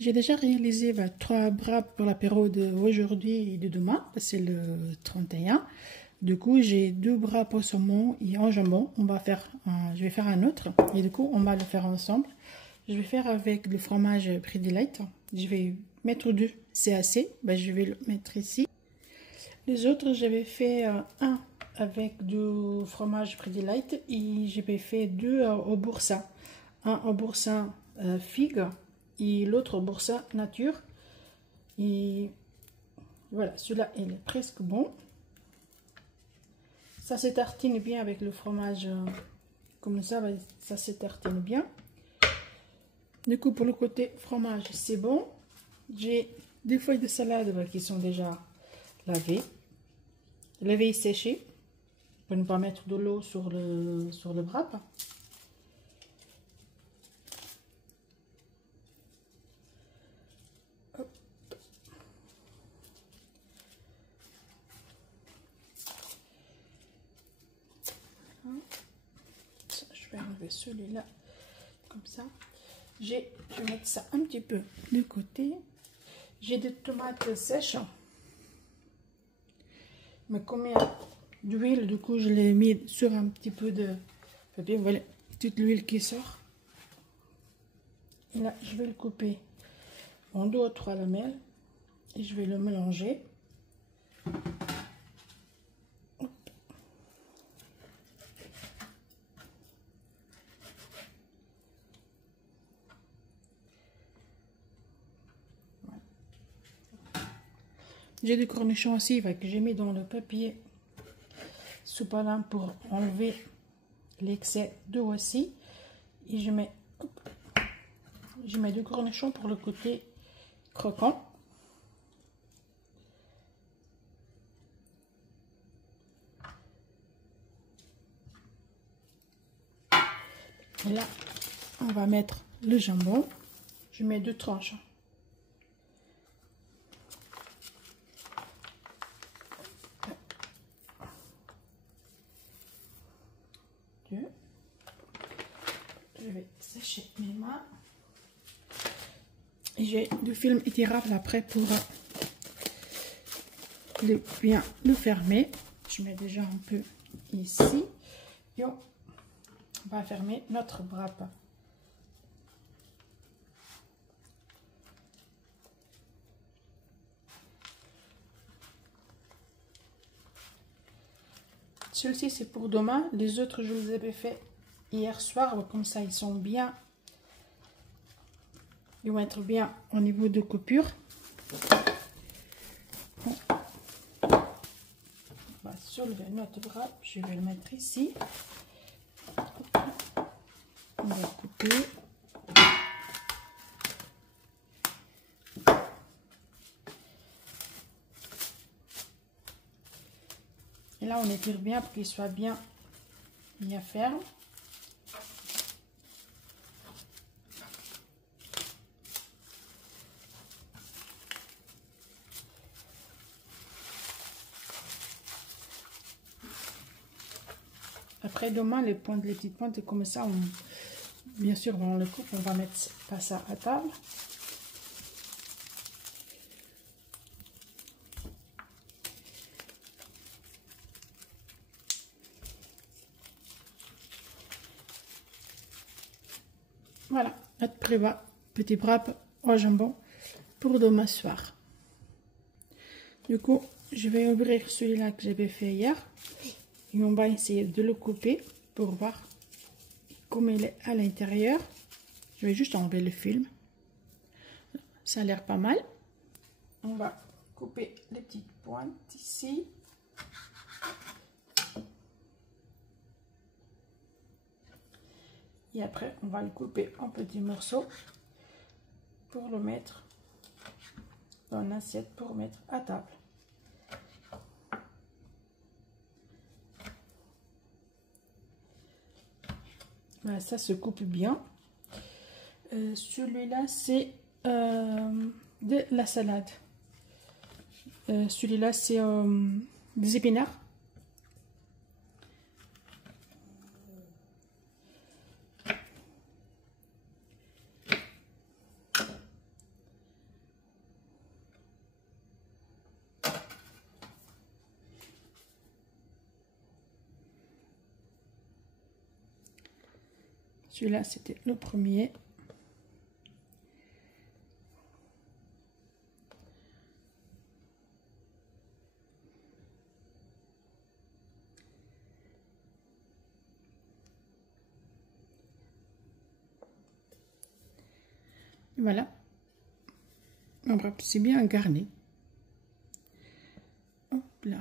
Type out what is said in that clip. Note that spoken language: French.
J'ai déjà réalisé 3 bras pour l'apéro d'aujourd'hui et de demain. C'est le 31. Du coup, j'ai 2 bras pour saumon et en jambon. Je vais faire un autre. Et du coup, on va le faire ensemble. Je vais faire avec le fromage Predilite. Je vais mettre 2. C'est assez. Je vais le mettre ici. Les autres, j'avais fait un avec du fromage Predilite et j'avais fait 2 au boursin. Un au boursin figue et l'autre au boursin nature. Et voilà, celui-là il est presque bon. Ça se tartine bien avec le fromage comme ça, ça se tartine bien. Du coup, pour le côté fromage, c'est bon. J'ai 2 feuilles de salade qui sont déjà lavées et séchées pour ne pas mettre de l'eau sur le wrap. Je vais enlever celui-là comme ça. Je vais mettre ça un petit peu de côté. J'ai des tomates sèches, mais comme il y a d'huile, du coup je l'ai mis sur un petit peu de papier. Voilà toute l'huile qui sort. Et là je vais le couper en 2 ou 3 lamelles et je vais le mélanger. J'ai des cornichons aussi que j'ai mis dans le papier soupe à lin pour enlever l'excès d'eau aussi. Et je mets du cornichon pour le côté croquant. Et là, on va mettre le jambon. Je mets 2 tranches. Je vais sécher mes mains. Et j'ai du film étirable après pour bien le fermer. Je mets déjà un peu ici. Et on va fermer notre wrap. Celui-ci c'est pour demain. Les autres je les avais fait hier soir. Comme ça ils sont bien. Ils vont être bien au niveau de coupure. On va soulever notre wrap. Je vais le mettre ici. On va couper. Et là, on étire bien pour qu'il soit bien ferme. Après, demain, les petites pointes comme ça, bien sûr, on le coupe, on va mettre pas ça à table. Voilà, notre petit wrap au jambon pour demain soir. Du coup, je vais ouvrir celui-là que j'avais fait hier. Et on va essayer de le couper pour voir comment il est à l'intérieur. Je vais juste enlever le film. Ça a l'air pas mal. On va couper les petites pointes ici. Et après, on va le couper en petits morceaux pour le mettre dans une assiette pour mettre à table. Voilà, ça se coupe bien. Celui-là, c'est de la salade. Celui-là, c'est des épinards. Celui-là, c'était le premier. Voilà. C'est bien garni. Hop là.